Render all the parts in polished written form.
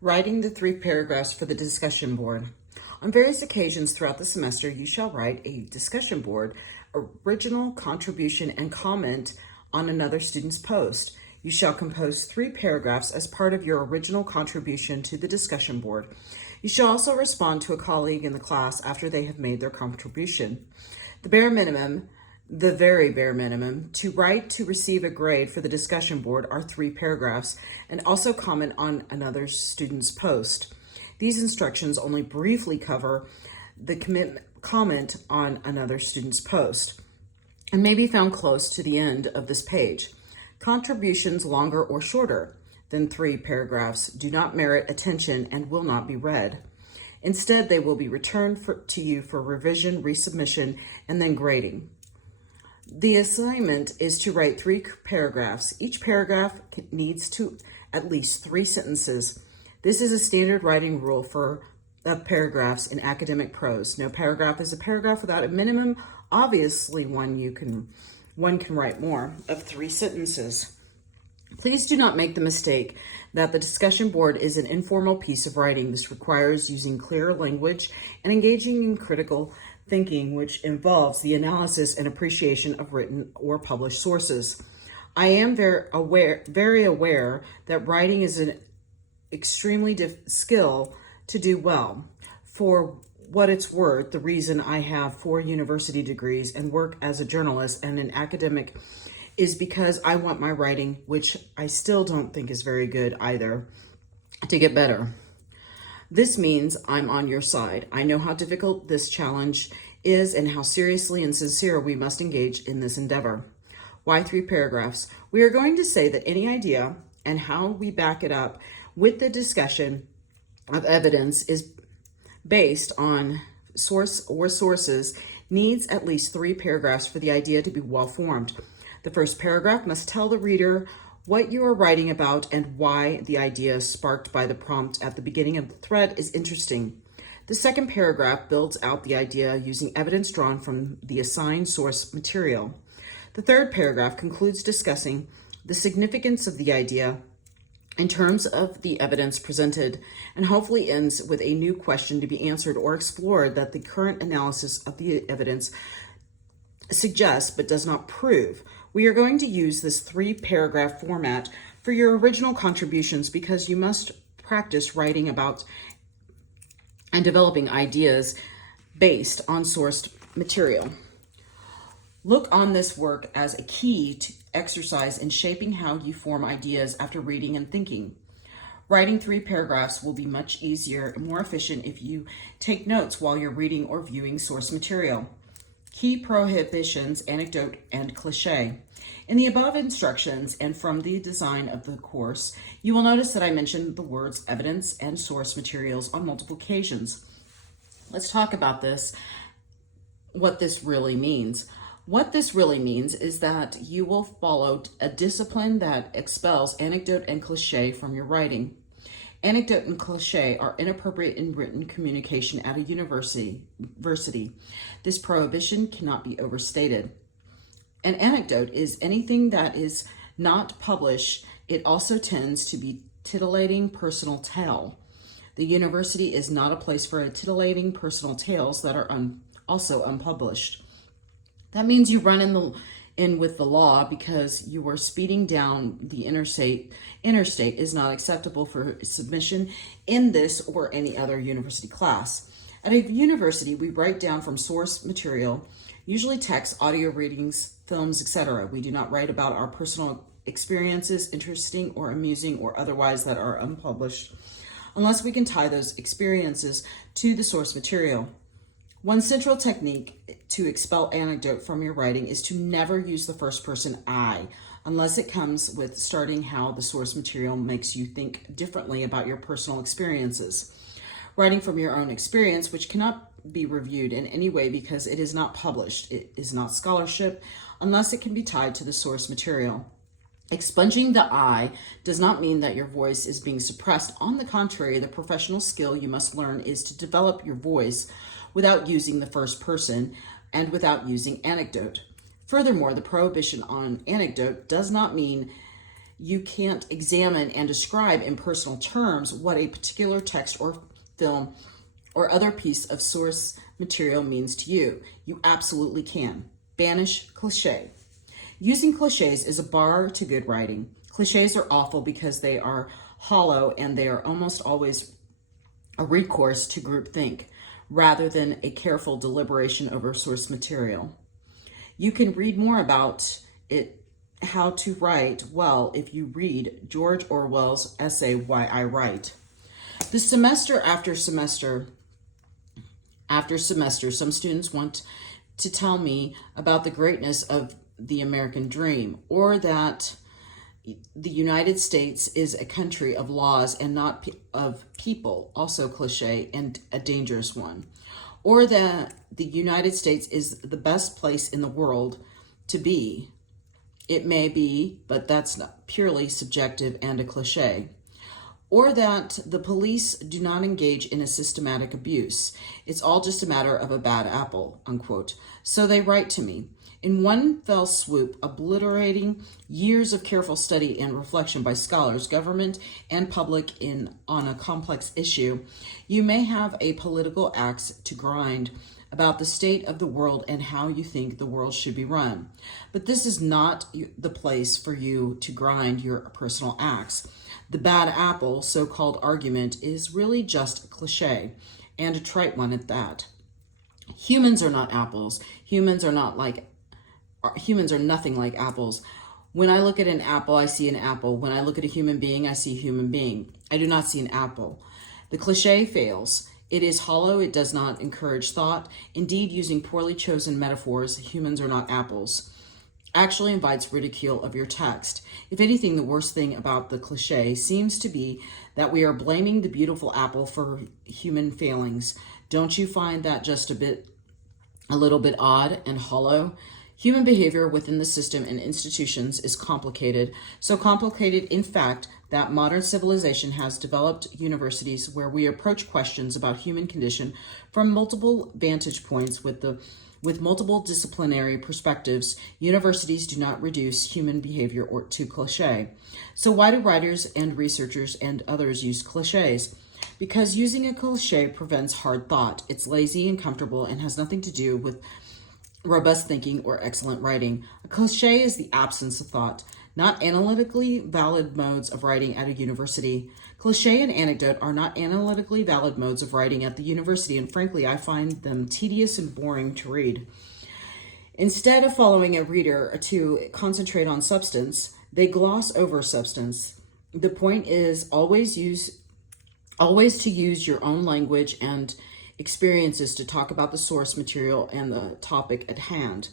Writing the 3 paragraphs for the discussion board. On various occasions throughout the semester, you shall write a discussion board, original contribution, and comment on another student's post. You shall compose 3 paragraphs as part of your original contribution to the discussion board. You shall also respond to a colleague in the class after they have made their contribution. The very bare minimum, to write to receive a grade for the discussion board are 3 paragraphs, and also comment on another student's post. These instructions only briefly cover the comment on another student's post and may be found close to the end of this page. Contributions longer or shorter than 3 paragraphs do not merit attention and will not be read. Instead, they will be returned to you for revision, resubmission, and then grading. The assignment is to write 3 paragraphs. Each paragraph needs to at least 3 sentences. This is a standard writing rule for paragraphs in academic prose. No paragraph is a paragraph without a minimum. Obviously, one can write more of 3 sentences. Please do not make the mistake that the discussion board is an informal piece of writing. This requires using clear language and engaging in critical thinking, which involves the analysis and appreciation of written or published sources. I am very aware that writing is an extremely skill to do well. For what it's worth, the reason I have 4 university degrees and work as a journalist and an academic is because I want my writing, which I still don't think is very good either, to get better. This means I'm on your side. I know how difficult this challenge is and how seriously and sincere we must engage in this endeavor. Why 3 paragraphs? We are going to say that any idea and how we back it up with the discussion of evidence is based on source or sources needs at least 3 paragraphs for the idea to be well formed. The first paragraph must tell the reader what you are writing about and why the idea sparked by the prompt at the beginning of the thread is interesting. The second paragraph builds out the idea using evidence drawn from the assigned source material. The third paragraph concludes discussing the significance of the idea in terms of the evidence presented, and hopefully ends with a new question to be answered or explored that the current analysis of the evidence suggests but does not prove. We are going to use this 3 paragraph format for your original contributions because you must practice writing about and developing ideas based on sourced material. Look on this work as a key to exercise in shaping how you form ideas after reading and thinking. Writing 3 paragraphs will be much easier and more efficient if you take notes while you're reading or viewing source material. Key prohibitions, anecdote, and cliche. In the above instructions and from the design of the course, you will notice that I mentioned the words evidence and source materials on multiple occasions. Let's talk about this, what this really means. What this really means is that you will follow a discipline that expels anecdote and cliche from your writing. Anecdote and cliche are inappropriate in written communication at a university. This prohibition cannot be overstated. An anecdote is anything that is not published. It also tends to be titillating personal tale. The university is not a place for titillating personal tales that are also unpublished. That means you run in with the law because you are speeding down the interstate. Interstate is not acceptable for submission in this or any other university class. At a university, we write down from source material, usually text, audio readings, films, etc. We do not write about our personal experiences, interesting or amusing or otherwise that are unpublished, unless we can tie those experiences to the source material. One central technique to expel anecdote from your writing is to never use the first person I, unless it comes with starting how the source material makes you think differently about your personal experiences. Writing from your own experience, which cannot be reviewed in any way because it is not published, it is not scholarship, unless it can be tied to the source material. Expunging the I does not mean that your voice is being suppressed. On the contrary, the professional skill you must learn is to develop your voice without using the first person and without using anecdote. Furthermore, the prohibition on anecdote does not mean you can't examine and describe in personal terms what a particular text or film or other piece of source material means to you. You absolutely can. Banish cliché. Using cliches is a bar to good writing. Cliches are awful because they are hollow and they are almost always a recourse to groupthink rather than a careful deliberation over source material. You can read more about it, how to write well, if you read George Orwell's essay, Why I Write. The semester after semester, some students want to tell me about the greatness of the American dream, or that the United States is a country of laws and not of people, also cliche and a dangerous one, or that the United States is the best place in the world to be. It may be, but that's not purely subjective and a cliche. Or that the police do not engage in a systematic abuse. It's all just a matter of a bad apple, unquote. So they write to me. In one fell swoop, obliterating years of careful study and reflection by scholars, government, and public on a complex issue, you may have a political axe to grind about the state of the world and how you think the world should be run. But this is not the place for you to grind your personal axe. The bad apple, so-called argument, is really just a cliche, and a trite one at that. Humans are not apples. Humans are nothing like apples. When I look at an apple, I see an apple. When I look at a human being, I see a human being. I do not see an apple. The cliche fails. It is hollow. It does not encourage thought. Indeed, using poorly chosen metaphors, humans are not apples, actually invites ridicule of your text. If anything, the worst thing about the cliche seems to be that we are blaming the beautiful apple for human failings. Don't you find that just a little bit odd and hollow? Human behavior within the system and institutions is complicated, so complicated, in fact, that modern civilization has developed universities where we approach questions about human condition from multiple vantage points with multiple disciplinary perspectives. Universities do not reduce human behavior to cliche. So why do writers and researchers and others use cliches? Because using a cliche prevents hard thought. It's lazy and comfortable and has nothing to do with robust thinking or excellent writing. A cliche is the absence of thought, not analytically valid modes of writing at a university. Cliche and anecdote are not analytically valid modes of writing at the university, and frankly, I find them tedious and boring to read. Instead of following a reader to concentrate on substance, they gloss over substance. The point is always to use your own language and experiences to talk about the source material and the topic at hand.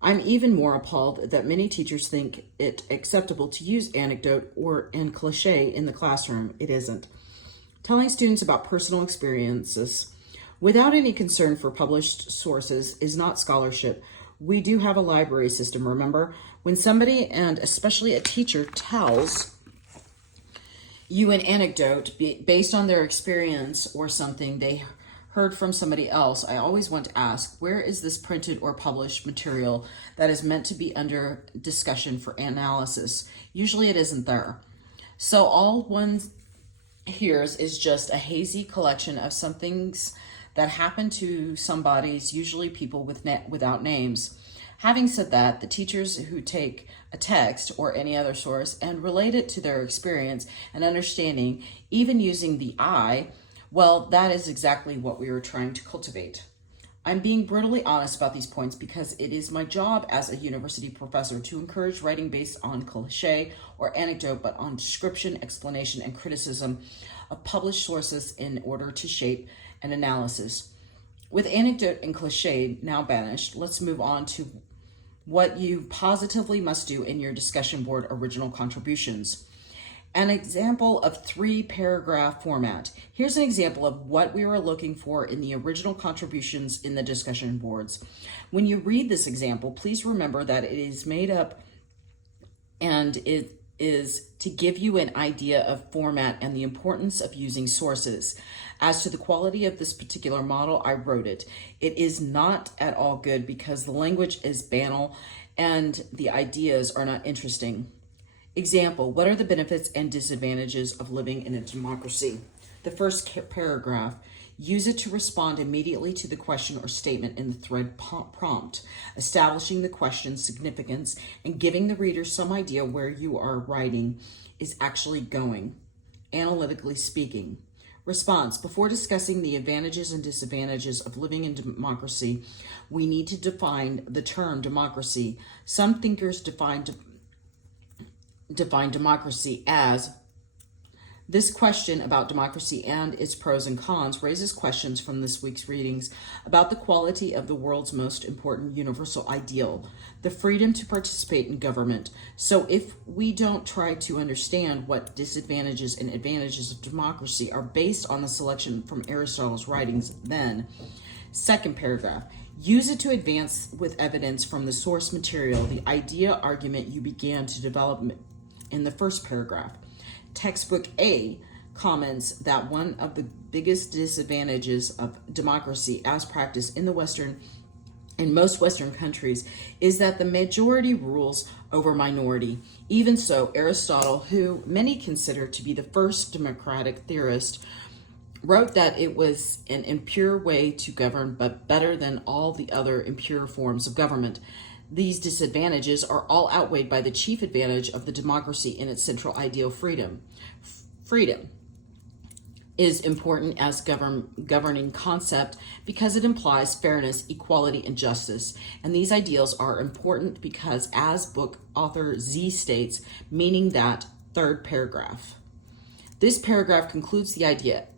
I'm even more appalled that many teachers think it acceptable to use anecdote and cliche in the classroom. It isn't. Telling students about personal experiences without any concern for published sources is not scholarship. We do have a library system, remember? When somebody, and especially a teacher, tells you an anecdote based on their experience or something they heard from somebody else, I always want to ask, where is this printed or published material that is meant to be under discussion for analysis? Usually it isn't there. So all one hears is just a hazy collection of some things that happen to somebody's, usually people without names. Having said that, the teachers who take a text or any other source and relate it to their experience and understanding, even using the I, well, that is exactly what we were trying to cultivate. I'm being brutally honest about these points because it is my job as a university professor to encourage writing based on cliche or anecdote, but on description, explanation, and criticism of published sources in order to shape an analysis. With anecdote and cliche now banished, let's move on to what you positively must do in your discussion board original contributions. An example of 3-paragraph format. Here's an example of what we were looking for in the original contributions in the discussion boards. When you read this example, please remember that it is made up and it is to give you an idea of format and the importance of using sources. As to the quality of this particular model, I wrote it. It is not at all good because the language is banal and the ideas are not interesting. Example, what are the benefits and disadvantages of living in a democracy? The first paragraph, use it to respond immediately to the question or statement in the thread prompt, establishing the question's significance and giving the reader some idea where you are writing is actually going, analytically speaking. Response, before discussing the advantages and disadvantages of living in democracy, we need to define the term democracy. Some thinkers define democracy as. This question about democracy and its pros and cons raises questions from this week's readings about the quality of the world's most important universal ideal, the freedom to participate in government. So if we don't try to understand what disadvantages and advantages of democracy are based on the selection from Aristotle's writings, then, second paragraph, use it to advance with evidence from the source material, the idea argument you began to develop in the first paragraph. Textbook A comments that one of the biggest disadvantages of democracy as practiced in most Western countries is that the majority rules over minority. Even so, Aristotle, who many consider to be the first democratic theorist, wrote that it was an impure way to govern, but better than all the other impure forms of government. These disadvantages are all outweighed by the chief advantage of the democracy in its central ideal, freedom. Freedom is important as governing concept because it implies fairness, equality, and justice. And these ideals are important because, as book author Z states, meaning that third paragraph. This paragraph concludes the idea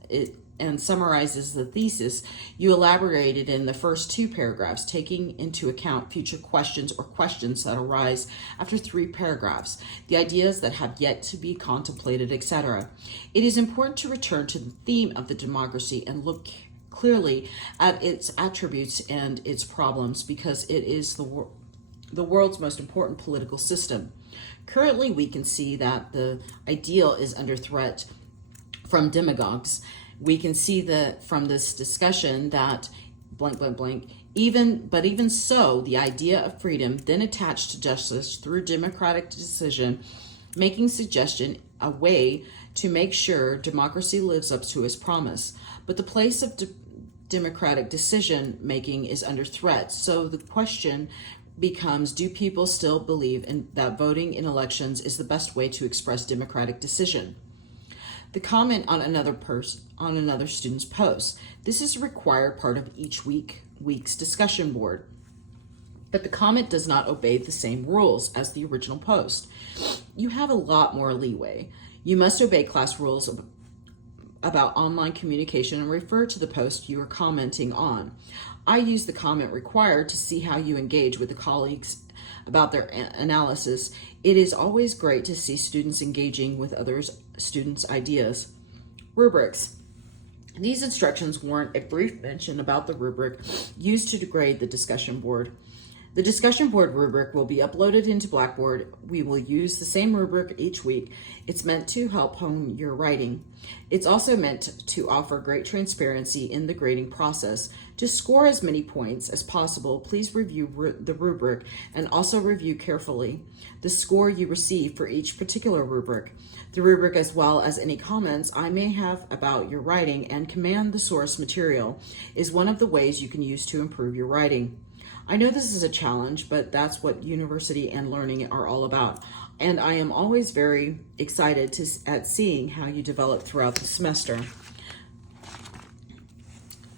and summarizes the thesis you elaborated in the first two paragraphs, taking into account future questions or questions that arise after three paragraphs, the ideas that have yet to be contemplated, etc. It is important to return to the theme of the democracy and look clearly at its attributes and its problems because it is the world's most important political system. Currently, we can see that the ideal is under threat from demagogues. We can see that from this discussion that even so, the idea of freedom then attached to justice through democratic decision making suggestion a way to make sure democracy lives up to its promise. But the place of democratic decision making is under threat. So the question becomes, do people still believe that voting in elections is the best way to express democratic decision? The comment on another student's post. This is a required part of each week's discussion board. But the comment does not obey the same rules as the original post. You have a lot more leeway. You must obey class rules about online communication and refer to the post you are commenting on. I use the comment required to see how you engage with the colleagues about their analysis. It is always great to see students engaging with others' students' ideas. Rubrics. These instructions warrant a brief mention about the rubric used to grade the discussion board. The discussion board rubric will be uploaded into Blackboard. We will use the same rubric each week. It's meant to help hone your writing. It's also meant to offer great transparency in the grading process. To score as many points as possible, please review the rubric and also review carefully the score you receive for each particular rubric. The rubric, as well as any comments I may have about your writing and command the source material, is one of the ways you can use to improve your writing. I know this is a challenge, but that's what university and learning are all about. And I am always very excited at seeing how you develop throughout the semester.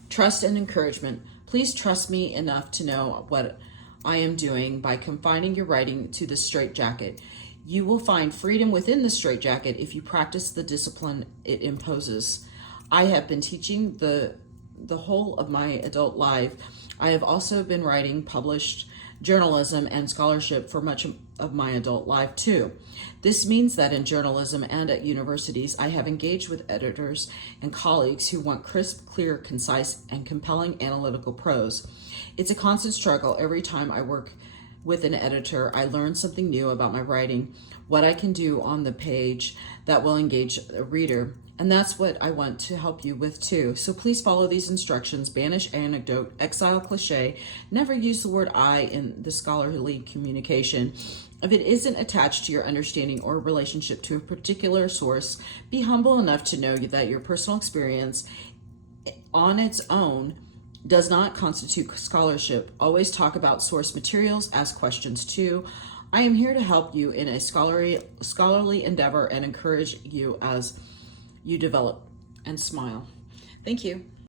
Trust and encouragement. Please trust me enough to know what I am doing by confining your writing to the straitjacket. You will find freedom within the straitjacket if you practice the discipline it imposes. I have been teaching the whole of my adult life. I have also been writing, published journalism and scholarship for much of my adult life too. This means that in journalism and at universities, I have engaged with editors and colleagues who want crisp, clear, concise, and compelling analytical prose. It's a constant struggle. Every time I work with an editor, I learn something new about my writing, what I can do on the page that will engage a reader. And that's what I want to help you with too. So please follow these instructions. Banish anecdote, exile cliche, never use the word I in the scholarly communication, If it isn't attached to your understanding or relationship to a particular source, be humble enough to know that your personal experience on its own does not constitute scholarship. Always talk about source materials, ask questions too. I am here to help you in a scholarly endeavor and encourage you as you develop. And smile. Thank you.